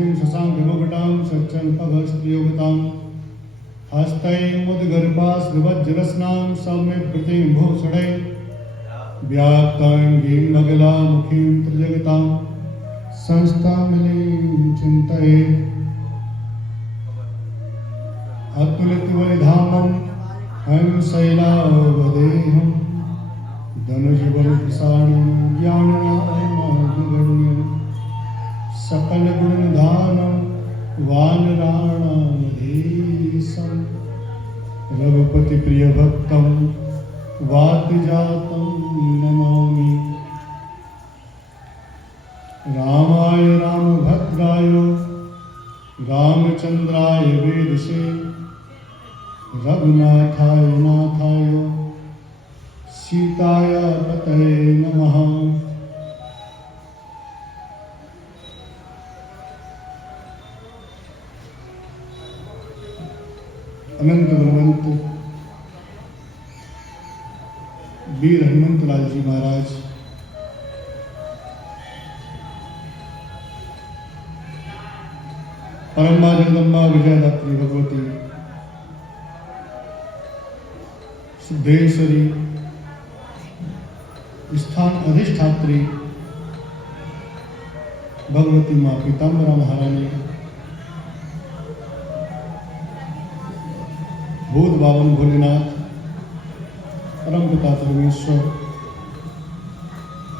वशीं शशाङ्कमुकुटां सच्चल्पभस्त्रियोगतां हस्तैमुद्गर्भास्रवज्रस्नां सौम्यभृतिं भूषणे व्याप्ताङ्गीं मगलामुखीं त्रिजगतां संस्थामिलीं चिन्तयेत् अतुलितबलिधामं हं शैलावदेहं धनुजबलप्रसारणं ज्ञाननामग्रगण्यं सकलगुणनिधानं वानराणामधीशं रघुपतिप्रियभक्तं वातजातं नमामि। रामाय रामभद्राय रामचन्द्राय वेदसे रघुनाथाय नाथाय सीताय पतये नमः। अनंत बलवंत वीर हनुमंत लाल जी महाराज परम्बा जगदम्बा विजयदात्री भगवती सिद्धेश्वरी स्थान अधिष्ठात्री भगवती माँ पीताम्बरा महारानी भूत बावन भोलेनाथ परमपिता परमेश्वर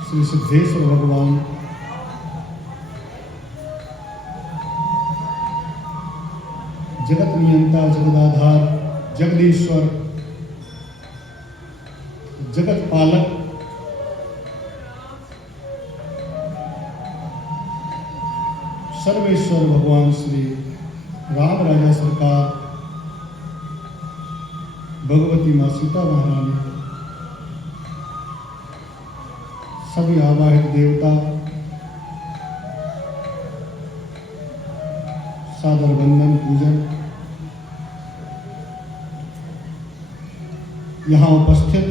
श्री सिद्धेश्वर भगवान जगत नियंता जगदाधार जगदीश्वर जगत पालक सर्वेश्वर भगवान श्री राम राजा सरकार भगवती माँ सीता महारानी सभी आवाहित देवता सादर वंदन पूजन यहाँ उपस्थित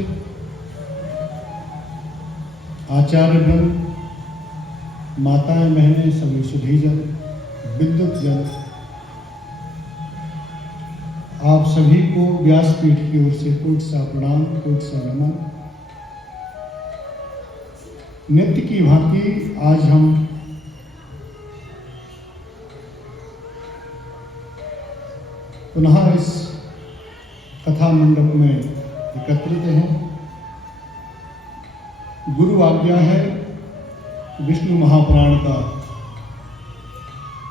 आचार्यगण माताएं बहनें सभी सुधीजन विद्युत जन आप सभी को व्यासपीठ की ओर से कोटि सा प्रणाम कोटि सा नमन। नित्य की भांति आज हम पुनः इस कथा मंडप में एकत्रित हैं। गुरु आज्ञा है विष्णु महापुराण का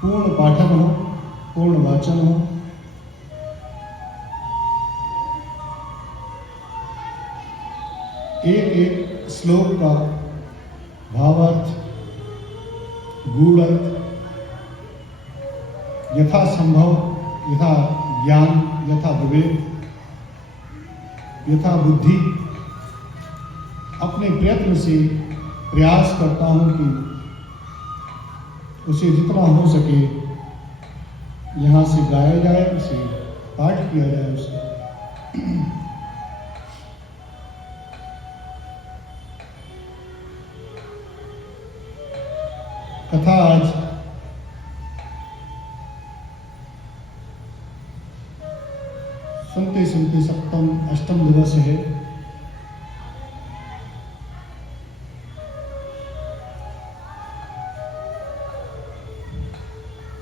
पूर्ण पाठन हो पूर्ण वाचन हो। एक एक श्लोक का भावार्थ गूढ़ अर्थ यथा संभव यथा ज्ञान यथा विवेक यथा बुद्धि अपने प्रयत्न से प्रयास करता हूं कि उसे जितना हो सके यहाँ से गाया जाए उसे पाठ किया जाए उसे कथा आज सुनते सुनते सप्तम अष्टम दिवस है।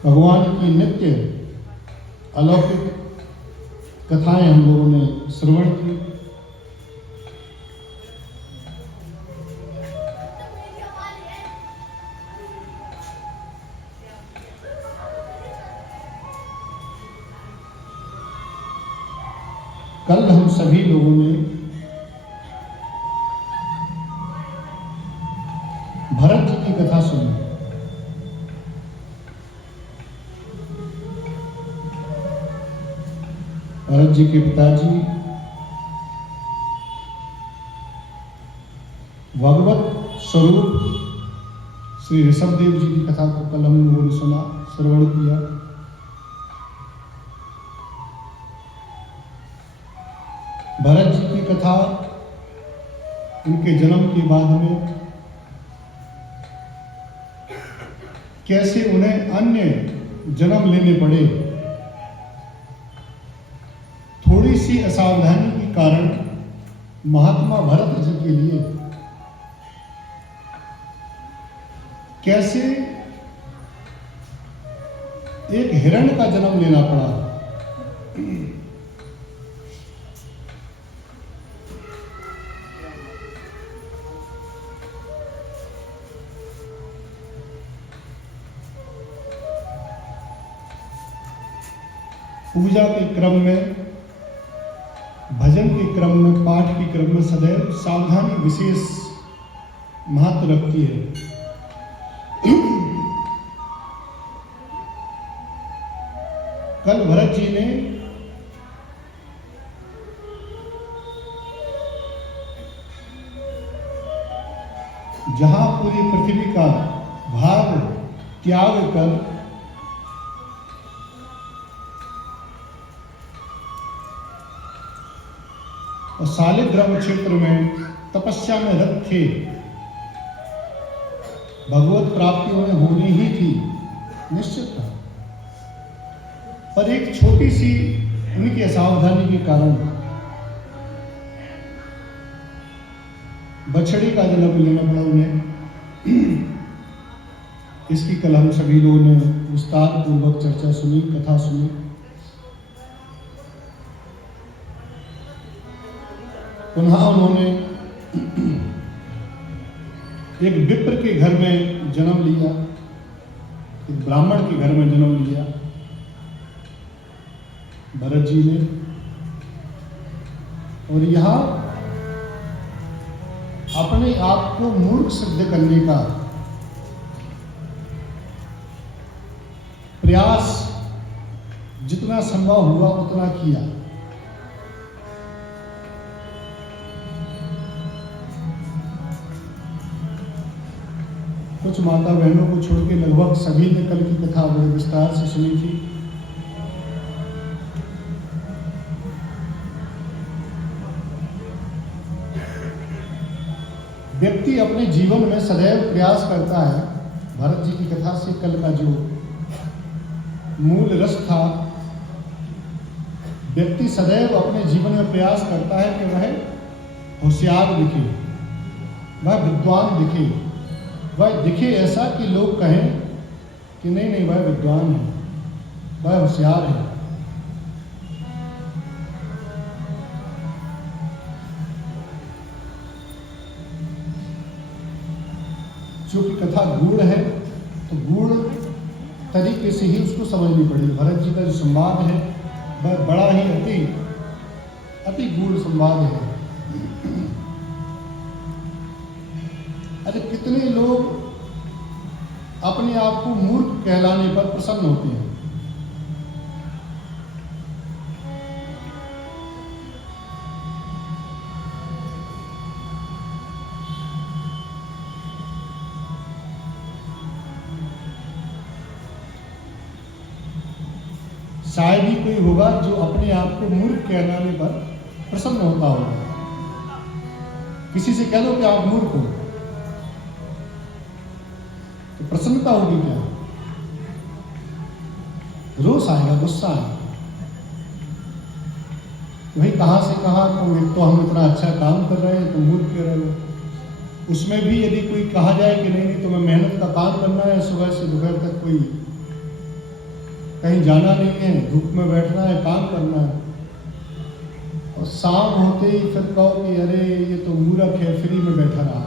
भगवान की नित्य अलौकिक कथाएं हम लोगों ने श्रवण की। कल हम सभी लोगों ने भरत जी की कथा सुनी। भरत जी के पिताजी भगवत स्वरूप श्री ऋषभदेव जी की कथा को कल हम लोगों ने सुना श्रवण किया। भरत जी की कथा उनके जन्म के बाद में कैसे उन्हें अन्य जन्म लेने पड़े। थोड़ी सी असावधानी के कारण महात्मा भरत जी के लिए कैसे एक हिरण का जन्म लेना पड़ा। पूजा के क्रम में, भजन के क्रम में, पाठ के क्रम में सदैव सावधानी विशेष महत्व रखती है। कल भरत जी ने जहां पूरी पृथ्वी का भार त्याग कर और शालिग्राम क्षेत्र में तपस्या में रत थे, भगवत प्राप्ति उन्हें होनी ही थी, निश्चित था। पर एक छोटी सी उनकी असावधानी के कारण बछड़ी का जन्म लेना पड़ा उन्हें। इसकी कल हम सभी लोगों ने विस्तार पूर्वक चर्चा सुनी, कथा सुनी। पुनः उन्होंने एक विप्र के घर में जन्म लिया, एक ब्राह्मण के घर में जन्म लिया भरत जी ने, और यहां अपने आप को मूर्ख सिद्ध करने का प्रयास जितना संभव हुआ उतना किया। कुछ माता बहनों को छोड़ के लगभग सभी ने कल की कथा बड़े विस्तार से सुनी थी। व्यक्ति अपने जीवन में सदैव प्रयास करता है, भरत जी की कथा से कल का जो मूल रस था, व्यक्ति सदैव अपने जीवन में प्रयास करता है कि वह होशियार दिखे, वह विद्वान दिखे, वह दिखे ऐसा कि लोग कहें कि नहीं नहीं वह विद्वान है, वह होशियार है। चूंकि कथा गूढ़ है तो गूढ़ तरीके से ही उसको समझनी पड़ेगी। भरत जी का जो संवाद है वह बड़ा ही अति गूढ़ संवाद है। अरे कितने लोग अपने आप को मूर्ख कहलाने पर प्रसन्न होते हैं। शायद ही कोई होगा जो अपने आप को मूर्ख कहलाने पर प्रसन्न होता होगा। किसी से कह दो कि आप मूर्ख हो तो प्रसन्नता होगी क्या? रोष आएगा, गुस्सा आएगा। वही कहां से कहां, तो एक तो हम इतना अच्छा काम कर रहे हैं तो मूर्ख कह रहे हो। उसमें भी यदि कोई कहा जाए कि नहीं नहीं तुम्हें मेहनत का काम करना है, सुबह से दोपहर तक कोई कहीं जाना नहीं है, धूप में बैठना है, काम करना है, और शाम होते ही फिर कहो कि अरे ये तो मूर्ख है, फ्री में बैठा रहा,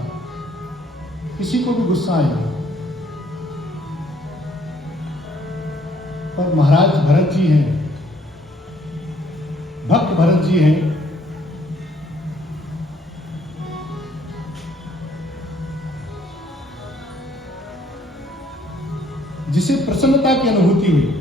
किसी को भी गुस्सा आएगा। पर महाराज भरत जी हैं, भक्त भरत जी हैं, जिसे प्रसन्नता की अनुभूति हुई।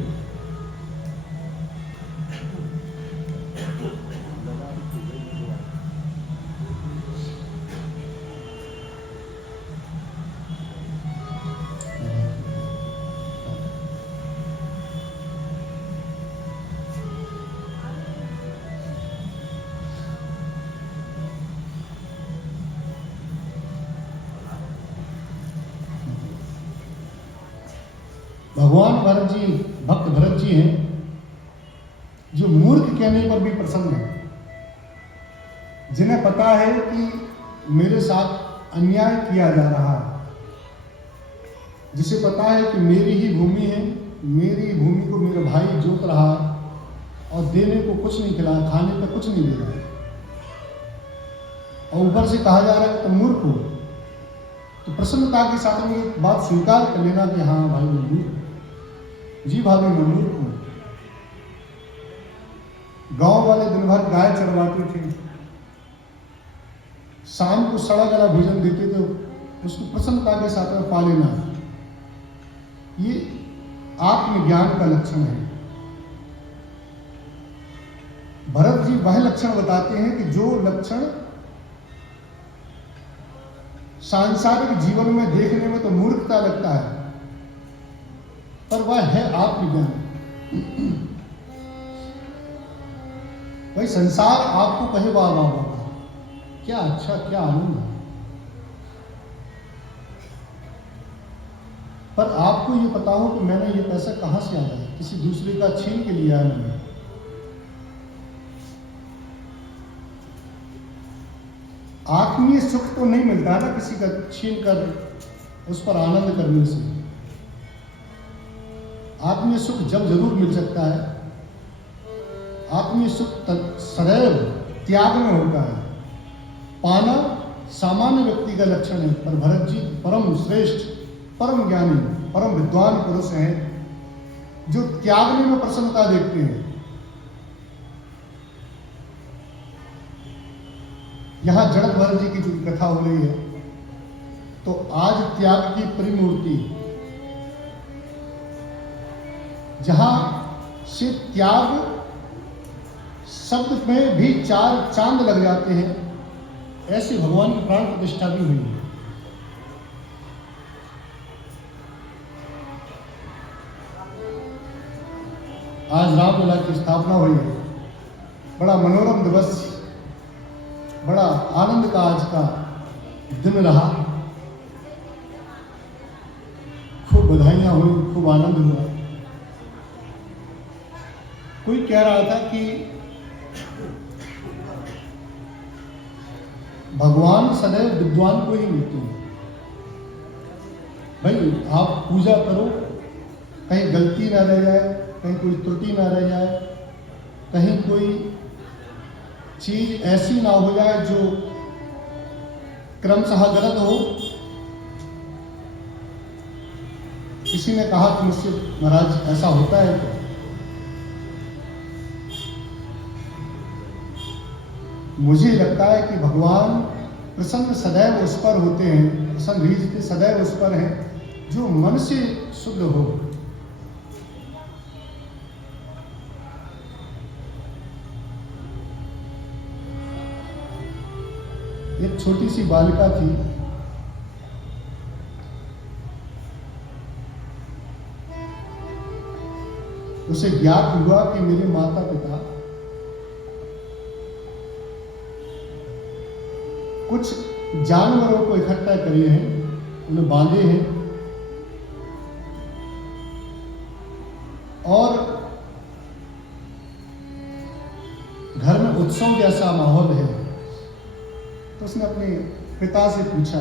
भगवान भरत जी, भक्त भरत जी हैं जो मूर्ख कहने पर भी प्रसन्न है, जिन्हें पता है कि मेरे साथ अन्याय किया जा रहा है, जिसे पता है कि मेरी ही भूमि है, मेरी भूमि को मेरा भाई जोत रहा है और देने को कुछ नहीं खिला, खाने पर कुछ नहीं दे रहा है, और ऊपर से कहा जा रहा है कि तुम मूर्ख हो। तो प्रसन्नता के साथ में एक बात स्वीकार कर लेना कि हाँ भाई मैं मूर्ख, जी भाभी मैं मूर्ख हूं। गांव वाले दिन भर गाय चरवाते थे, शाम को सड़ा गला भोजन देते थे, उसको प्रसन्नता के साथ में पा लेना, ये आत्मज्ञान का लक्षण है। भरत जी वह लक्षण बताते हैं कि जो लक्षण सांसारिक जीवन में देखने में तो मूर्खता लगता है, पर वह है आत्मज्ञान। भाई संसार आपको कहे वाह वाह वाह, क्या अच्छा, क्या आनंद है, पर आपको ये पता हो कि मैंने ये पैसा कहां से आया है, किसी दूसरे का छीन के लिया है मैंने। आत्मीय सुख तो नहीं मिलता है ना किसी का छीन कर उस पर आनंद करने से। आत्मीय सुख जब जरूर मिल सकता है, आत्मीय सुख सदैव त्याग में होता है। पाना सामान्य व्यक्ति का लक्षण है, पर भरत जी परम श्रेष्ठ, परम ज्ञानी, परम विद्वान पुरुष हैं जो त्यागने में प्रसन्नता देखते हैं। यहां जड़क भरत जी की जो कथा हो रही है, तो आज त्याग की परिमूर्ति, जहां से त्याग शब्द में भी 4 चांद लग जाते हैं, ऐसे भगवान की प्राण प्रतिष्ठा भी हुई है। आज रामलला की स्थापना हुई है, बड़ा मनोरम दिवस, बड़ा आनंद का आज का दिन रहा, खूब बधाइयां हुई, खूब आनंद हुआ। कोई कह रहा था कि भगवान सदैव विद्वान को ही मिलते हैं। भाई आप पूजा करो, कहीं गलती ना रह जाए, कहीं कोई त्रुटि ना रह जाए, कहीं कोई चीज ऐसी ना हो जाए जो क्रमशः गलत हो। किसी ने कहा कि मुझसे महाराज ऐसा होता है क्या? मुझे लगता है कि भगवान प्रसन्न सदैव उस पर होते हैं, प्रसन्न रीझते सदैव उस पर हैं जो मन से शुद्ध हो। एक छोटी सी बालिका थी, उसे ज्ञात हुआ कि मेरे माता पिता कुछ जानवरों को इकट्ठा करे हैं, उन्हें बांधे हैं और घर में उत्सव जैसा माहौल है। तो उसने अपने पिता से पूछा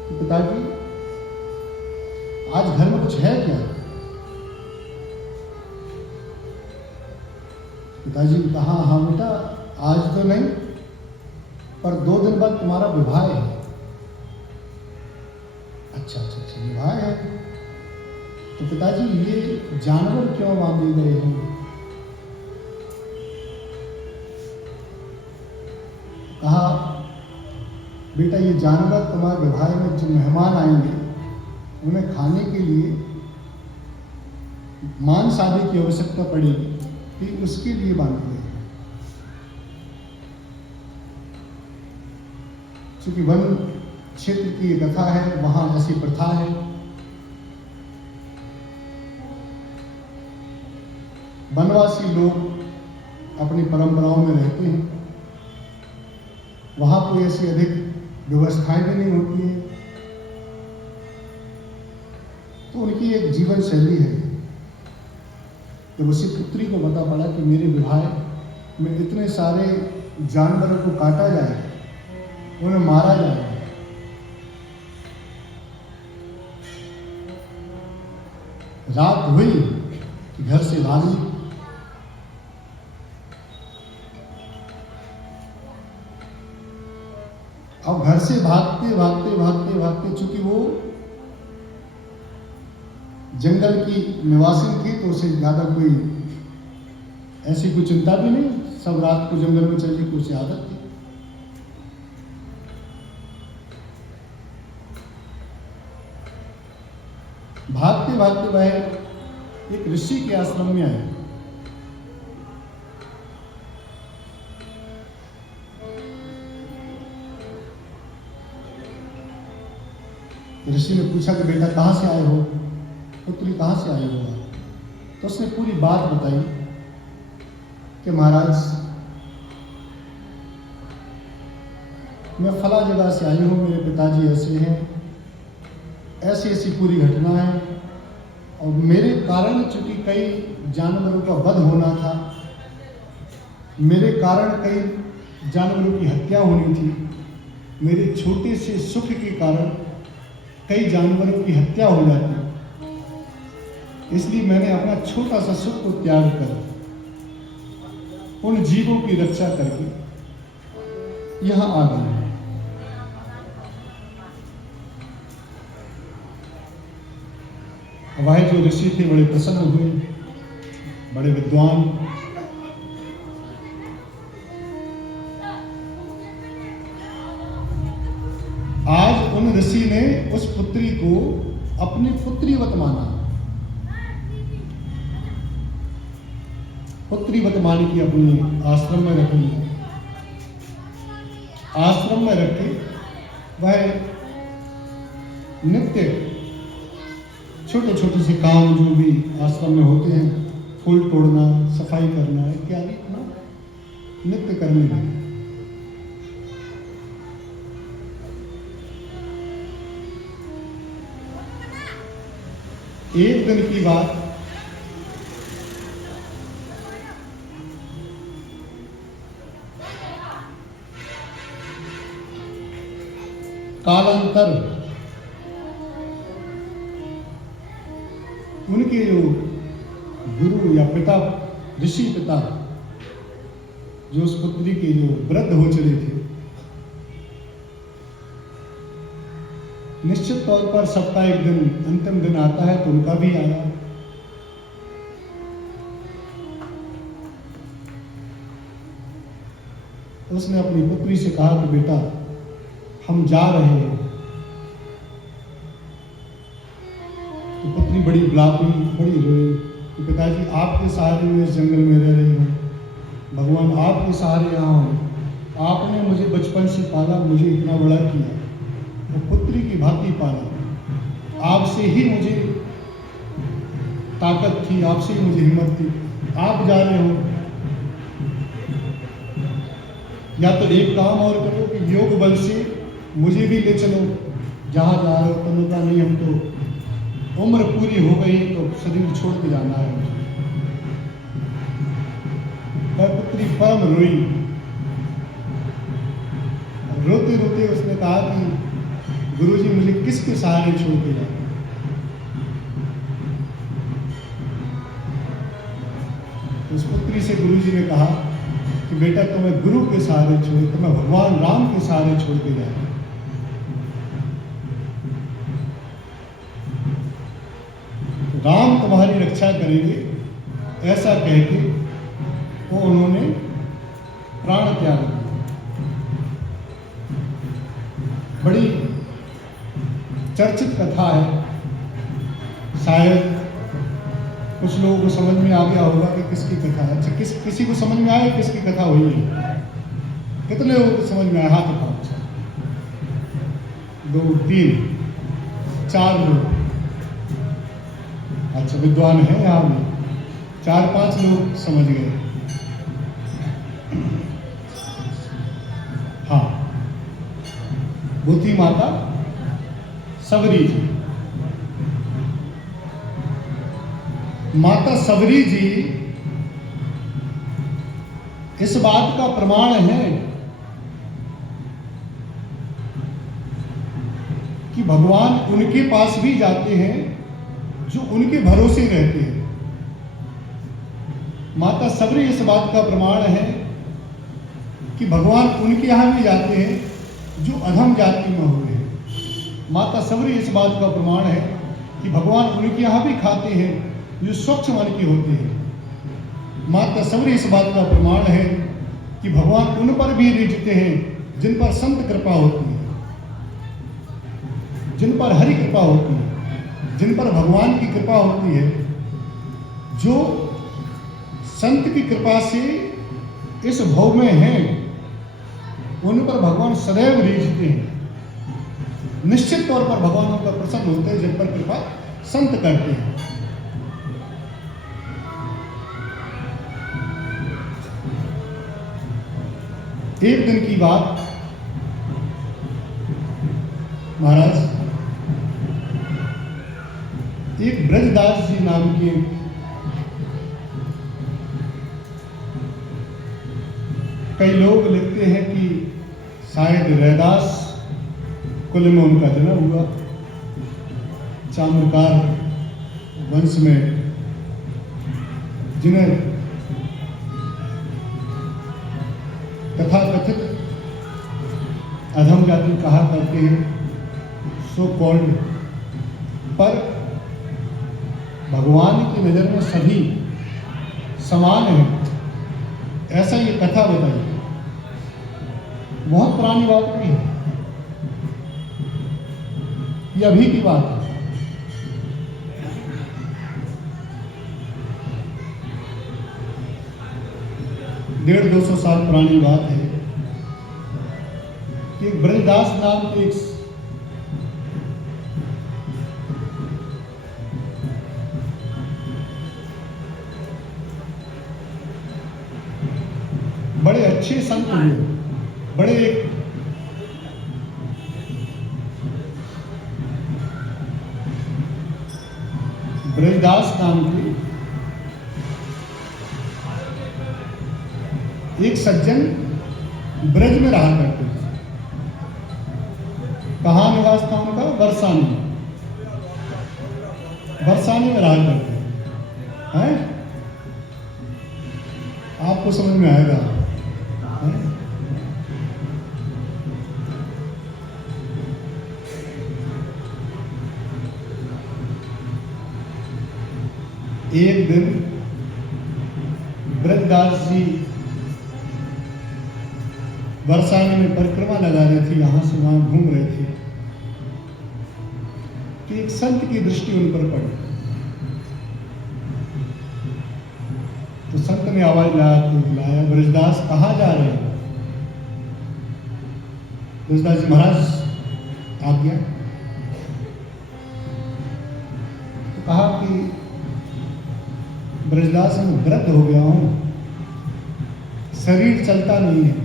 कि पिताजी आज घर में कुछ है क्या? पिताजी ने कहा हाँ बेटा, आज तो नहीं, पर 2 दिन बाद तुम्हारा विवाह है। अच्छा अच्छा अच्छा, विवाह है, तो पिताजी ये जानवर क्यों बांधे गए हैं? कहा बेटा ये जानवर तुम्हारे विवाह में जो मेहमान आएंगे उन्हें खाने के लिए मांस आदि की आवश्यकता पड़ेगी, कि उसके लिए बांधे गए। चूंकि वन क्षेत्र की ये कथा है, वहां ऐसी प्रथा है। वनवासी लोग अपनी परंपराओं में रहते हैं, वहां कोई ऐसी अधिक व्यवस्थाएं भी नहीं होती है। एक जीवन शैली है। जब उसी पुत्री को पता पड़ा कि मेरे विवाह में इतने सारे जानवरों को काटा जाए, उन्हें मारा जाए, रात हुई कि घर से भागी। अब घर से भागते भागते भागते भागते, चूंकि वो जंगल की निवासी थी तो उसे ज्यादा कोई ऐसी कोई चिंता भी नहीं, सब रात को जंगल में चली, को उसे आदत थी। भागते भागते वह एक ऋषि के आश्रम में आए। ऋषि ने पूछा कि बेटा कहां से आए हो, पुत्री कहां से आए हो? तो उसने पूरी बात बताई कि महाराज मैं फला जगह से आई हूं, मेरे पिताजी ऐसे हैं, ऐसी ऐसी पूरी घटना है, और मेरे कारण चूंकि कई जानवरों का वध होना था, मेरे कारण कई जानवरों की हत्या होनी थी, मेरे छोटे से सुख के कारण कई जानवरों की हत्या हो जाती, इसलिए मैंने अपना छोटा सा सुख को त्याग कर उन जीवों की रक्षा करके यहां आ गए। वह जो ऋषि थे बड़े प्रसन्न हुए, बड़े विद्वान। आज उन ऋषि ने उस पुत्री को अपनी पुत्रीवत माना, पुत्रीवत मान की अपनी आश्रम में रखी। आश्रम में रखे वह नित्य छोटे छोटे से काम जो भी आश्रम में होते हैं, फूल तोड़ना, सफाई करना इत्यादि नित्य करने लगे। एक दिन की बात, कालांतर उनके जो गुरु या पिता, ऋषि पिता, जो उस पुत्री के जो वृद्ध हो चले थे, निश्चित तौर पर सबका एक दिन अंतिम दिन आता है, तो उनका भी आया। उसने अपनी पुत्री से कहा कि बेटा हम जा रहे हैं। तो पुत्री बड़ी ब्लापी, बड़ी रोई कि पिताजी आपके सहारे में इस जंगल में रह रही हूँ, भगवान आपके सहारे यहाँ हूँ, आपने मुझे बचपन से पाला, मुझे इतना बड़ा किया, वो पुत्री की भांति पाला, आपसे ही मुझे ताकत थी, आपसे ही मुझे हिम्मत थी, आप जा रहे हो, या तो एक काम और करो कि योग बल से मुझे भी ले चलो जहां जा रहे हो। तो उन्होंने कहा नहीं, हम तो उम्र पूरी हो गई तो शरीर छोड़ के जाना है मुझे। वह पुत्री परम रोई, रोते रोते उसने कहा कि गुरुजी मुझे किसके सहारे छोड़ के जाए? उस पुत्री से गुरुजी ने कहा कि बेटा तुम्हें गुरु के सहारे छोड़, तुम्हें भगवान राम के सहारे छोड़ के जाए। राम तुम्हारी रक्षा करेंगे, ऐसा कह के वो उन्होंने प्राण त्याग दिया। बड़ी चर्चित कथा है, शायद कुछ लोगों को समझ में आ गया होगा कि किसकी कथा है। अच्छा, किसी को समझ में आया किसकी कथा हुई है? कितने लोगों को समझ में आया? हाथ उठाओ। 2 3 4 लोग। अच्छा, विद्वान है यहाँ भी, 4-5 लोग समझ गए। हाँ, वो थी माता सबरी जी। माता सबरी जी इस बात का प्रमाण है कि भगवान उनके पास भी जाते हैं जो उनके भरोसे रहते हैं। माता सबरी इस बात का प्रमाण है कि भगवान उनके यहाँ भी जाते हैं जो अधम जाति में हुए हैं। माता सबरी इस बात का प्रमाण है कि भगवान उनके यहाँ भी खाते हैं जो स्वच्छ मन के होते हैं। माता सबरी इस बात का प्रमाण है कि भगवान उन पर भी रिझते हैं जिन पर संत कृपा होती है, जिन पर हरि कृपा होती है, जिन पर भगवान की कृपा होती है। जो संत की कृपा से इस भव में हैं, उन पर भगवान सदैव रीझते हैं। निश्चित तौर पर भगवान उन पर प्रसन्न होते हैं जिन पर कृपा संत करते हैं। एक दिन की बात, महाराज एक ब्रजदास जी नाम के कई लोग लिखते हैं कि शायद रैदास कुल में उनका जन्म हुआ। चाम्रकार वंश में जिन्हें तथाकथित अधम जाति कहा करते हैं, सो कॉल्ड, पर भगवान की नजर में सभी समान हैं, ऐसा ये कथा बताई। बहुत पुरानी बात नहीं है, ये अभी की बात है। डेढ़ 200 साल पुरानी बात है कि एक ब्रजदास नाम के एक बड़े अच्छे संत हुए, बड़े एक ब्रजदास नाम के एक सज्जन ब्रज में रहा करते थे। कहाँ निवास था उनका? बरसाने। बरसाने में रहा करते हैं। आपको समझ में आएगा। एक दिन ब्रजदास जी बरसाने में परिक्रमा लगा रहे थे, यहां से वहां घूम रहे थे कि एक संत की दृष्टि उन पर पड़ी। तो संत ने आवाज लाया, ब्रजदास कहाँ जा रहे हैं? ब्रजदास जी, महाराज आज्ञा। तो कहा कि ब्रजदास, मैं वृद्ध हो गया हूं, शरीर चलता नहीं है,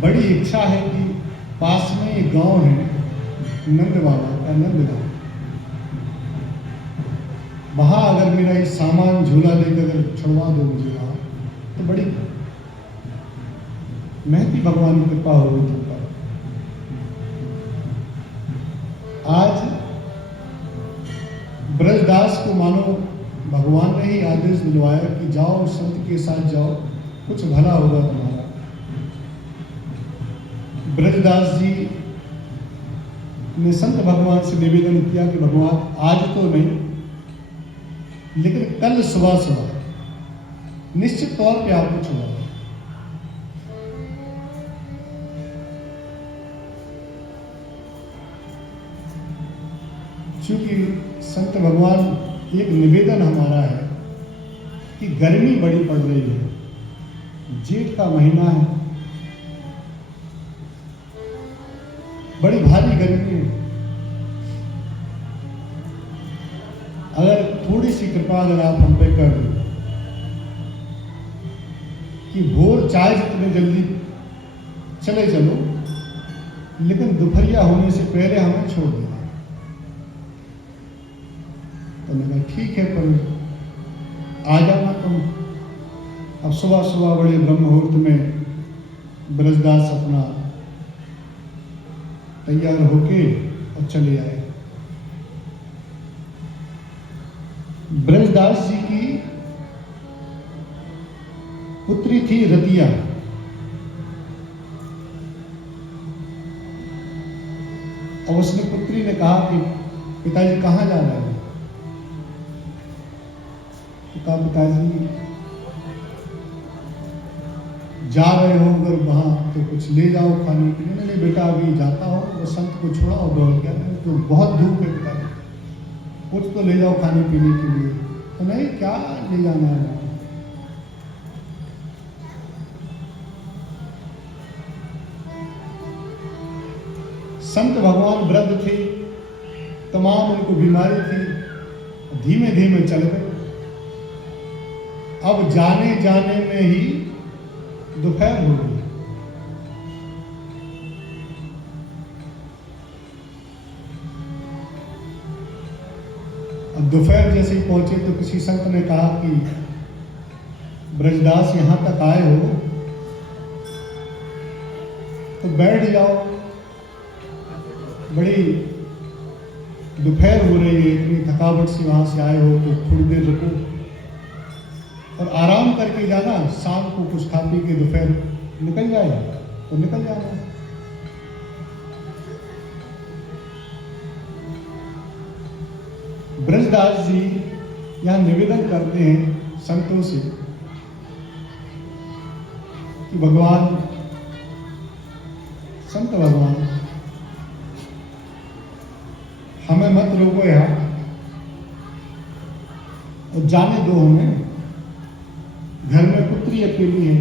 बड़ी इच्छा है कि पास में एक गांव है नंद बाबा का, नंद गांव, वहां अगर मेरा ये सामान झूला लेकर अगर छुड़वा दो मुझे वहां, तो बड़ी महती भगवान की कृपा होगी तुम पर। आज ब्रजदास को मानो भगवान ने ही आदेश दिलवाया कि जाओ संत के साथ जाओ, कुछ भला होगा तुम्हारा। ब्रजदास जी ने संत भगवान से निवेदन किया कि भगवान आज तो नहीं, लेकिन कल सुबह सुबह निश्चित तौर पे आपको छुड़ा। क्योंकि संत भगवान, एक निवेदन हमारा है कि गर्मी बड़ी पड़ रही है, जेठ का महीना है, बड़ी भारी गर्मी है। अगर थोड़ी सी कृपा अगर आप हम पे कर दो कि भोर चाहे जितने जल्दी चले चलो, लेकिन दोपहरिया होने से पहले हमें छोड़ देना। तो मैंने कहा ठीक है, पर आ जाना तुम। अब सुबह सुबह बड़े ब्रह्म मुहूर्त में ब्रजदास अपना तैयार होके और चले आए। ब्रजदास जी की पुत्री थी रतिया। और उसने पुत्री ने कहा कि पिताजी कहाँ जा रहे हैं? तो कहा पिताजी जा रहे हो अगर वहां तो कुछ ले जाओ खाने के लिए। नहीं बेटा अभी जाता हो, वो संत को छोड़ा और दौड़ गया तो बहुत धूप है पिताजी, कुछ तो ले जाओ खाने पीने के लिए। तो नहीं, क्या ले जाना है? संत भगवान वृद्ध थे, तमाम उनको बीमारी थी, धीमे धीमे चल गए। अब जाने जाने में ही दोपहर हो गई। अब दोपहर जैसे ही पहुंचे तो किसी संत ने कहा कि ब्रजदास यहां तक आए हो तो बैठ जाओ, बड़ी दोपहर हो रही है, इतनी थकावट से वहां से आए हो तो थोड़ी देर रुको और आराम करके जाना, शाम को कुछ खा पी के दोपहर निकल जाए तो निकल जाना। ब्रजदास जी यहां निवेदन करते हैं संतों से कि भगवान, संत भगवान, हमें मत रोको यार और जाने दो हमें। घर में पुत्री अकेली है।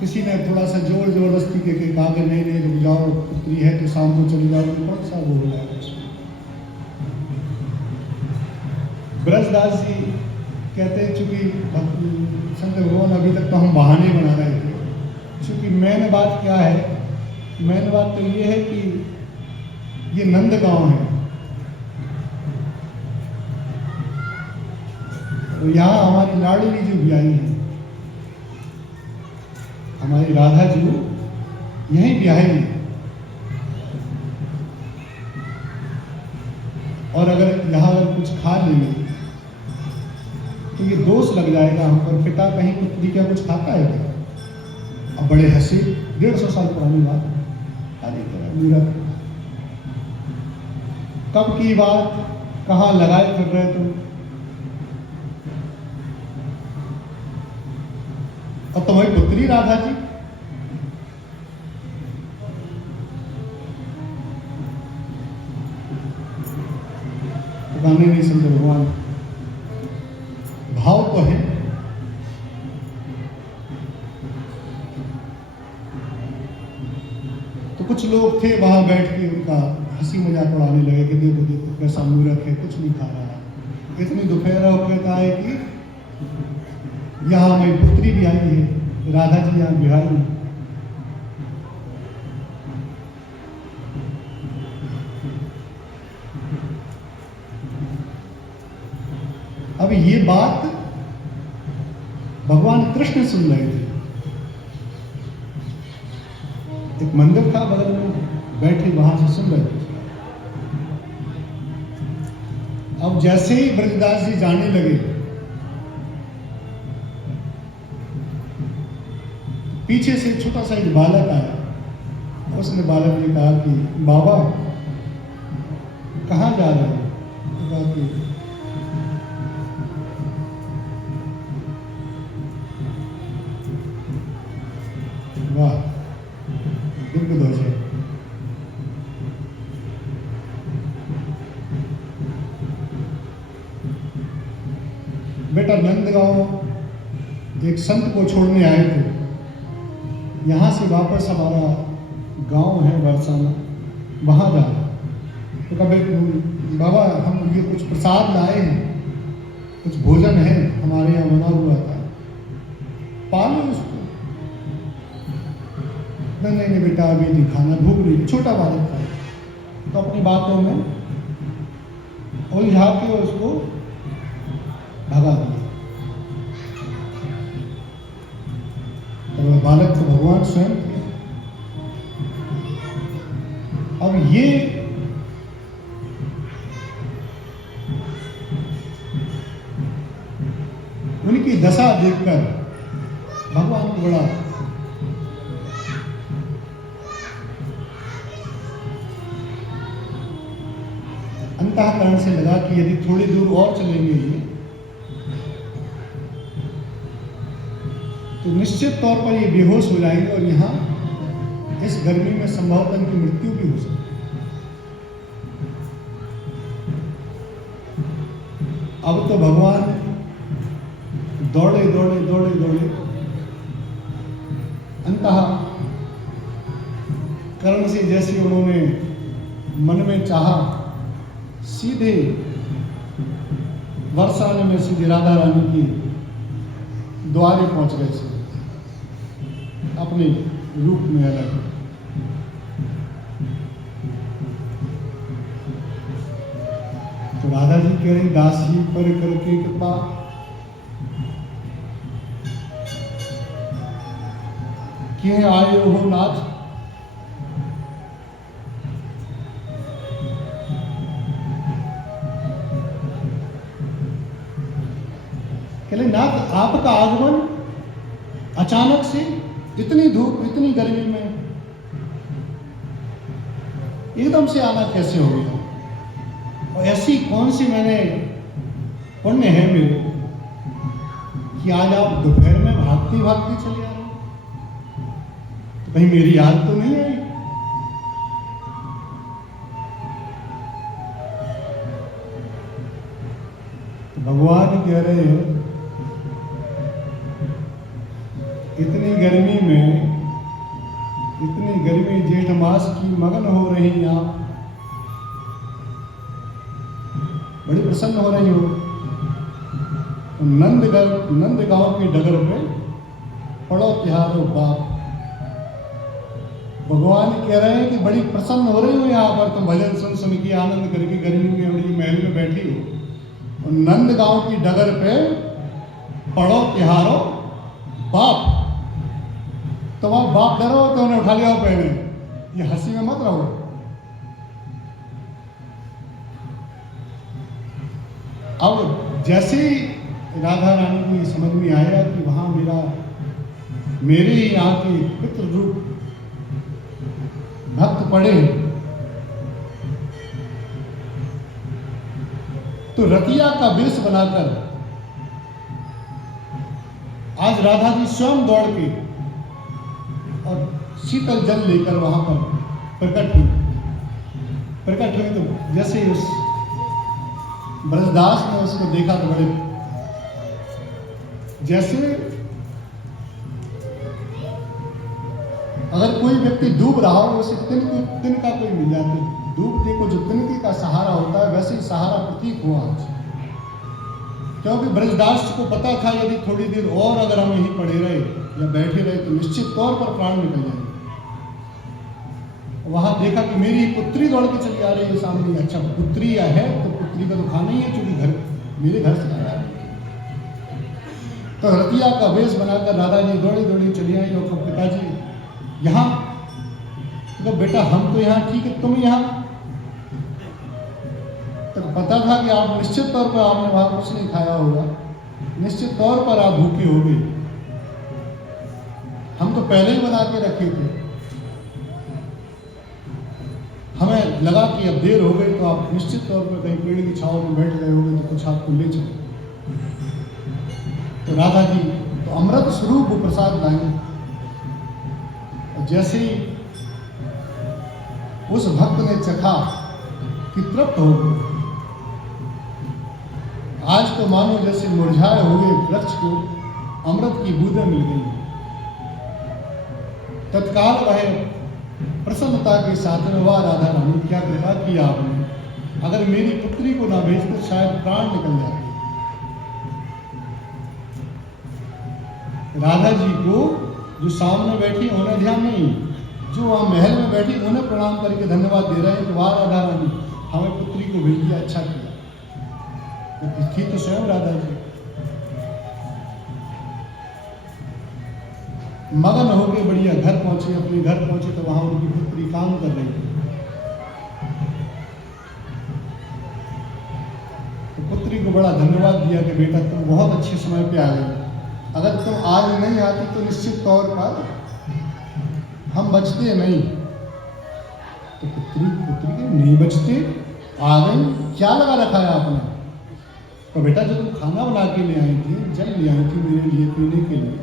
किसी ने थोड़ा सा जोर जबरदस्ती के कहा कि नहीं नहीं रुक जाओ, पुत्री है तो शाम को चली जाओ। कौन सा वो है उसमें? ब्रजदास जी कहते हैं चूंकि संत भगवान अभी तक तो हम बहाने बना रहे थे, चूंकि मेन बात क्या है, मेन बात तो ये है कि ये नंद गांव है, तो यहाँ हमारी लाडली जी भी आई है, हमारी राधा जी यहीं भी आई है। और अगर यहाँ अगर कुछ खा लेंगे तो ये दोष लग जाएगा हम पर। पिता कहीं पुत्री क्या कुछ खाता है क्या? अब बड़े हंसी, 150 साल पुरानी बात, कब की बात, कहाँ लगाए फिर रहे तुम? और तुम्हारी पुत्री राधा जी, गाने नहीं समझे भगवान, भाव तो है। तो कुछ लोग थे वहां बैठ के उनका हंसी मजाक उड़ाने लगे कि देखो देखो कैसा मूर्ख है, कुछ नहीं खा रहा है। इतनी दोपहर हो कहता है कि यहाँ हमारी पुत्री भी आई है, राधा जी यहाँ बिहार में। अब ये बात भगवान कृष्ण सुन रहे थे। एक मंदिर था बगल में, बैठे वहां से सुन रहे थे। अब जैसे ही ब्रजदास जी जाने लगे, पीछे से छोटा सा एक बालक आया। उसने बालक ने कहा कि बाबा कहाँ जा रहे हैं? तो कहा कि वाह दिव्य दोष है। बेटा नंदगांव एक संत को छोड़ने आए थे, यहाँ से वापस हमारा गांव है बरसाना, वहाँ जा रहे। तो कभी बाबा हम ये कुछ प्रसाद लाए हैं, कुछ भोजन है हमारे यहाँ बना हुआ था, पालो उसको। नहीं नहीं बेटा अभी नहीं खाना, भूख नहीं। छोटा बालक था तो अपनी बातों में उलझा के उसको भगा दिया। तो वह बालक तो भगवान स्वयं थे। अब ये उनकी दशा देखकर भगवान को बड़ा अंतःकरण से लगा कि यदि थोड़ी दूर और चलेंगे ये तो निश्चित तौर पर ये बेहोश हो जाएंगे और यहाँ इस गर्मी में संभवतः इनकी मृत्यु भी हो सकती है। अब तो भगवान दौड़े दौड़े दौड़े दौड़े अंतः कर्ण से जैसे उन्होंने मन में चाहा, सीधे वर्षाने में सीधे राधा रानी की द्वारे पहुंच गए थे अपने रूप में अलग। तो राधा जी कह रही, दासी पर करके कृपा, क्यों आए हो नाथ। कहले नाथ, आपका आगमन अचानक से इतनी धूप इतनी गर्मी में एकदम से आना कैसे हो गया? और ऐसी कौन सी मैंने पुण्य है मेरे कि आज आप दोपहर में भागती भागती चले आ रहे हो? तो कहीं मेरी याद तो नहीं आई? तो भगवान कह रहे हैं, इतनी गर्मी में, इतनी गर्मी जेठ मास की मगन हो रही आप, बड़ी प्रसन्न हो रही हो। नंद गांव के डगर पे पड़ो तिहारो बाप। भगवान कह रहे हैं कि बड़ी प्रसन्न हो रही हो यहाँ पर, तुम भजन सुन सुन के आनंद करके गर्मी में बड़ी महल में बैठी हो, और नंद गांव की डगर पे पड़ो तिहारो बाप। तो वहां बाप डरो तो उन्हें उठा लिया पहले, ये हंसी में मत रहो। अब जैसे ही राधा रानी को ये समझ में आया कि वहां मेरे ही यहाँ के पितृ रूप भक्त पड़े, तो रतिया का वेश बनाकर आज राधा जी स्वयं दौड़ के और शीतल जल लेकर वहां पर प्रकट हुई। तो जैसे उस ब्रजदास ने उसको देखा तो बड़े, जैसे अगर कोई व्यक्ति डूब रहा हो उसे तिनका कोई मिल जाता है। डूबने को जो तिनके का सहारा होता है वैसे ही सहारा प्रतीक हुआ आज, क्योंकि ब्रजदास को पता था यदि थोड़ी देर और अगर हम यहीं पड़े रहे या बैठे रहे तो निश्चित तौर पर प्राण निकल जाएंगे। वहां देखा कि मेरी पुत्री दौड़ के चली आ रही है सामने। अच्छा, पुत्री है तो पुत्री का तो खाना ही है, चूंकि मेरे घर से आ रही है। तो रतिया का वेश बनाकर राधा जी दौड़ी दौड़ी चली आई और पिताजी यहाँ, तो बेटा हम तो यहाँ ठीक है, तुम यहाँ। तो पता था कि आप निश्चित तौर पर आपने वहां कुछ नहीं खाया होगा, निश्चित तौर पर आप भूखे हो गए। हम तो पहले ही बना के रखे थे, हमें लगा कि अब देर हो गई तो आप निश्चित तौर पर कहीं पेड़ की छांव में बैठ गए होंगे तो कुछ आपको ले चले। तो राधा जी तो अमृत स्वरूप वो प्रसाद लाएंगे। और जैसे ही उस भक्त ने चखा कि तृप्त हो गए। आज तो मानो जैसे मुरझाए हुए वृक्ष को अमृत की बूंदें मिल गई। तत्काल वह प्रसन्नता के साथ में, वाह राधा रानी क्या कृपा की आपने, अगर मेरी पुत्री को ना भेजते शायद प्राण निकल जाते। राधा जी को जो सामने बैठी उन्हें ध्यान नहीं, जो वहां महल में बैठी उन्हें प्रणाम करके धन्यवाद दे रहे हैं कि वाह राधा रानी हमें पुत्री को भेज दिया, अच्छा किया। थी तो स्वयं राधा जी। मगन हो गए, बढ़िया घर पहुंचे, अपने घर पहुंचे तो वहां उनकी पुत्री काम कर रही थी। तो पुत्री को बड़ा धन्यवाद दिया कि बेटा तुम बहुत अच्छे समय पे आ गए, अगर तुम आज नहीं आती तो निश्चित तौर पर हम बचते नहीं। तो पुत्री के नहीं बचते, आ गई, क्या लगा रखा है आपने? तो बेटा जो तुम खाना बना के ले आई थी, जल ले आई थी मेरे लिए पीने के लिए,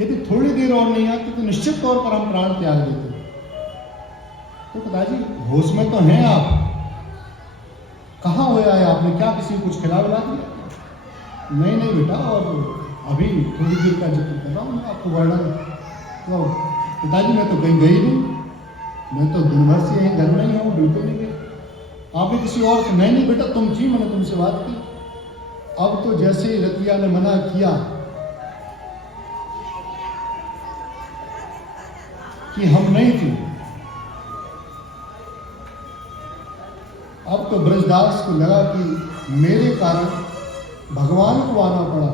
यदि थोड़ी देर और नहीं आती तो निश्चित तौर पर हम प्राण त्याग देते। तो पिताजी होश में तो हैं आप, कहाँ होया है आपने, क्या किसी को कुछ खिला दिया? नहीं नहीं बेटा, और अभी थोड़ी देर का जिक्र कर रहा हूँ मैं आपको वर्णन। तो पिताजी मैं तो कहीं गई नहीं, मैं तो दिन भर से यहीं घर में ही हूँ, बिल्कुल नहीं गई। आप भी किसी और से? नहीं बेटा तुम थी, मैंने तुमसे बात की। अब तो जैसे ही रतिया ने मना किया कि हम नहीं थे, अब तो ब्रजदास को लगा कि मेरे कारण भगवान को आना पड़ा।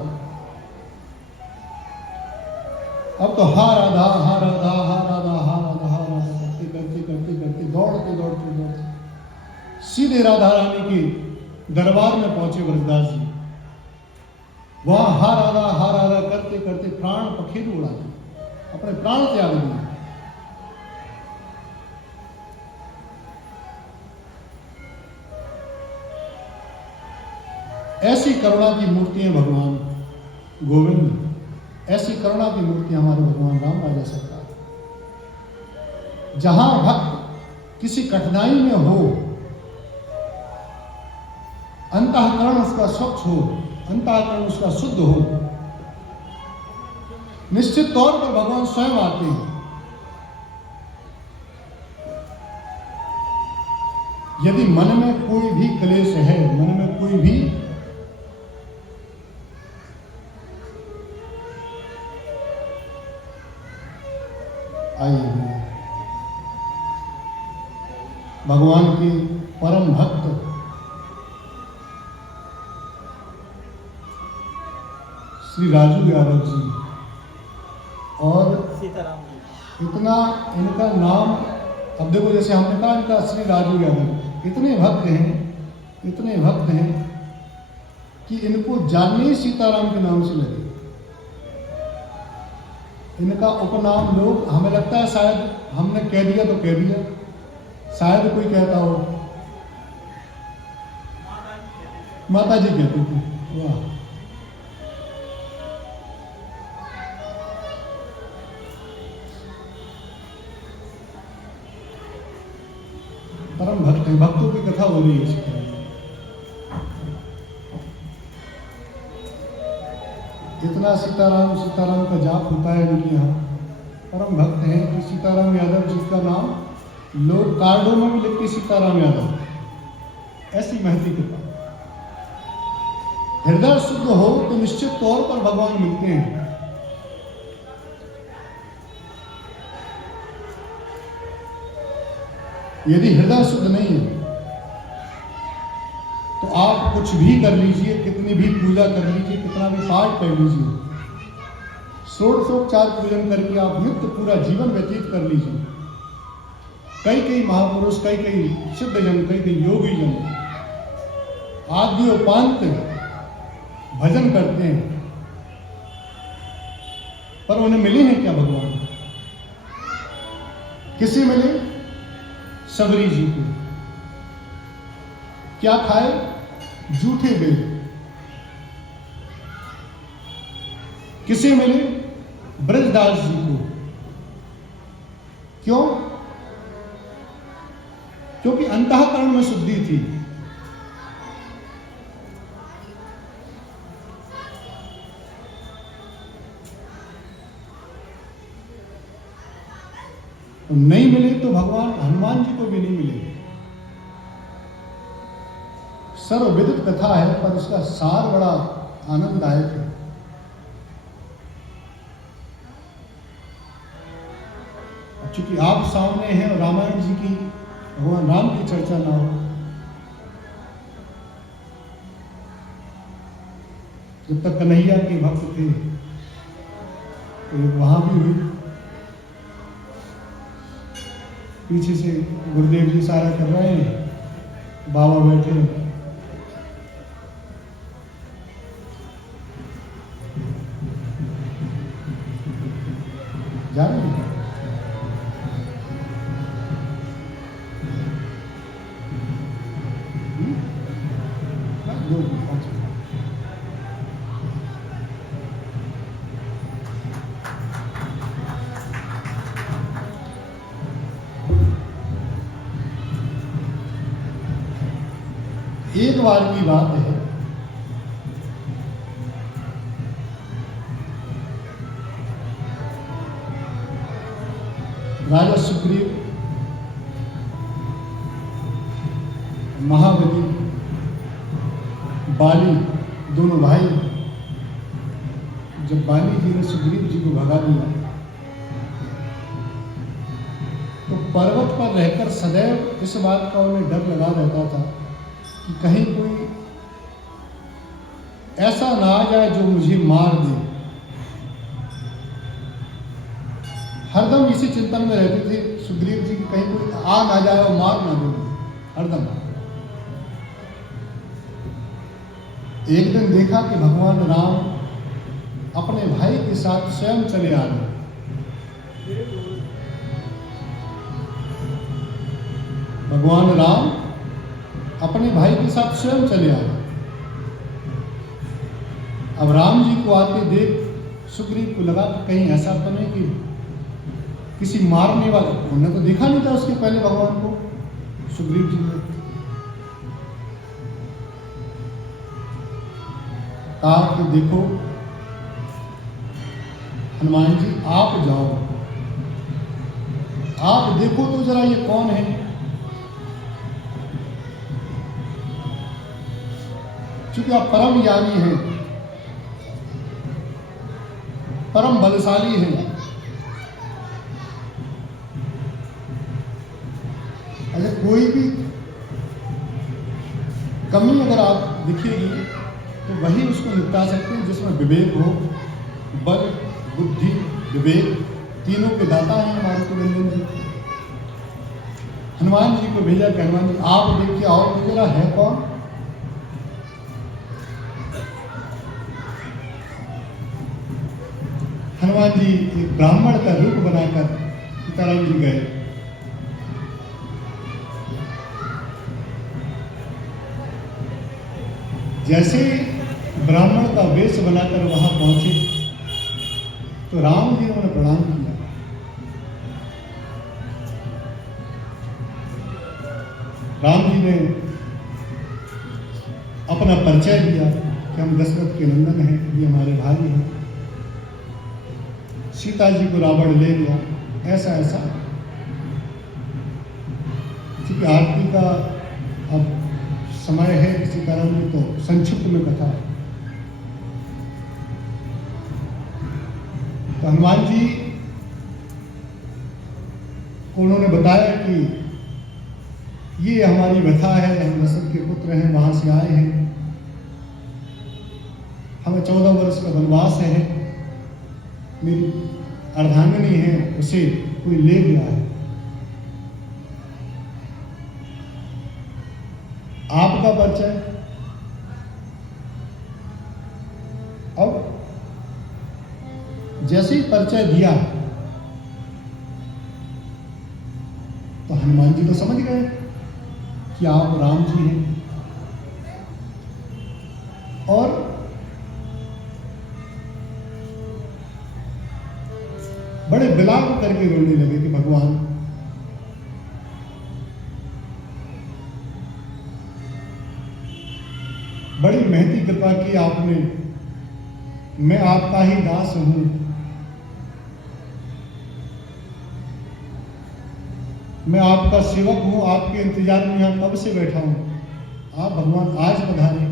अब तो हा राधा हा राधा हा राधा हा राधा हा राधा करते करते करते करते दौड़ते दौड़ते दौड़ते सीधे राधा रानी के दरबार में पहुंचे ब्रजदास जी। वहां हा राधा करते करते प्राण पखेरु उड़ा दिए, अपने प्राण त्याग दिए। ऐसी करुणा की मूर्ति है भगवान गोविंद, ऐसी करुणा की मूर्ति हमारे भगवान राम राजा सरकार। जहां भक्त किसी कठिनाई में हो, अंतःकरण उसका स्वच्छ हो, अंतःकरण उसका शुद्ध हो, निश्चित तौर पर भगवान स्वयं आते हैं। यदि मन में कोई भी क्लेश है, मन में कोई भी आइए, भगवान के परम भक्त श्री राजू यादव जी और सीताराम जी, इतना इनका नाम, अब देखो जैसे हमने कहा इनका श्री राजू यादव, इतने भक्त हैं कि इनको जानने ही सीताराम के नाम से लगे। इनका उपनाम लोग, हमें लगता है शायद हमने कह दिया तो कह दिया, शायद कोई कहता हो माता जी कहती थी। वाह, परम भक्त है, भक्तों की कथा हो रही है इसी तरह। इतना सीताराम सीताराम का जाप होता है इनके यहाँ। परम भक्त हैं कि सीताराम यादव जी का नाम लोग कार्डों में भी लिखते सीताराम यादव, ऐसी महती कृपा। हृदय शुद्ध हो तो निश्चित तौर पर भगवान मिलते हैं। यदि हृदय शुद्ध नहीं है तो आप कुछ भी कर लीजिए, कितनी भी पूजा कर लीजिए, कितना भी पाठ कर लीजिए, षोडशोपचार पूजन करके आप नित्य पूरा जीवन व्यतीत कर लीजिए। कई महापुरुष, कई सिद्धजन, कई योगी जन आद्योपांत भजन करते हैं, पर उन्हें मिले हैं क्या भगवान? किसे मिले? सबरी जी को। क्या खाए? जूठे बेल। किसे मिले? ब्रजदास जी को। क्यों? क्योंकि अंतःकरण में शुद्धि थी। नहीं मिले तो भगवान हनुमान जी को भी नहीं मिले। सर्वविदित कथा है, पर उसका सार बड़ा आनंददायक है। चूंकि आप सामने हैं और रामायण जी की, भगवान राम की चर्चा ना हो, जब तक कन्हैया के भक्त थे तो वहां भी हुई। पीछे से गुरुदेव जी इशारा कर रहे हैं, बाबा बैठे हैं। जा रहे हैं एक बार की बात है, राजा सुग्रीव, महाबली, बाली, दोनों भाई, जब बाली जी ने सुग्रीव जी को भगा दिया तो पर्वत पर रहकर सदैव इस बात का उन्हें डर लगा रहता था कि कहीं कोई ऐसा ना आ जाए जो मुझे मार दे। हरदम इसी चिंतन में रहते थे सुग्रीव जी कि कहीं कोई आ ना जाए और मार ना दे हरदम। एक दिन देखा कि भगवान राम अपने भाई के साथ स्वयं चले आ रहे। भगवान राम अपने भाई के साथ स्वयं चले आए। अब राम जी को आते देख सुग्रीव को लगा कि कहीं ऐसा तो नहीं कि किसी मारने वाला, उन्होंने तो देखा नहीं था उसके पहले भगवान को, सुग्रीव जी ने कहा कि देखो हनुमान जी आप जाओ, आप देखो तो जरा ये कौन है। क्योंकि आप परम ज्ञानी हैं, परम बलशाली हैं। अगर कोई भी कमी अगर आप दिखेगी तो वही उसको निपटा सकते हैं जिसमें विवेक हो। बल, बुद्धि, विवेक तीनों के दाता हैं हमारे कुलंदन जी। हनुमान जी को भेजा कि हनुमान जी आप देख के आओ तो जरा है कौन। हनुमान जी एक ब्राह्मण का रूप बनाकर सीताराम जी गए। जैसे ब्राह्मण का वेश बनाकर वहां पहुंचे तो राम जी ने उन्हें प्रणाम किया। राम जी ने अपना परिचय दिया कि हम दशरथ के नंदन हैं, ये हमारे भाई हैं। सीता जी को रावण ले गया, ऐसा ऐसा। क्योंकि आरती का अब समय है किसी कारण में तो संक्षिप्त में कथा है। तो हनुमान जी को उन्होंने बताया कि ये हमारी व्यथा है, हम दशरथ के पुत्र हैं, वहां से आए हैं, हमें 14 वर्ष का वनवास है, मेरी अर्धांगिनी है उसे कोई ले गया है, आपका परिचय। अब जैसे ही परिचय दिया तो हनुमान जी तो समझ गए कि आप राम जी हैं और बड़े विलाप करके रोने लगे कि भगवान बड़ी महती कृपा की आपने, मैं आपका ही दास हूं, मैं आपका सेवक हूं, आपके इंतजार में यहां कब से बैठा हूं, आप भगवान आज पधारे।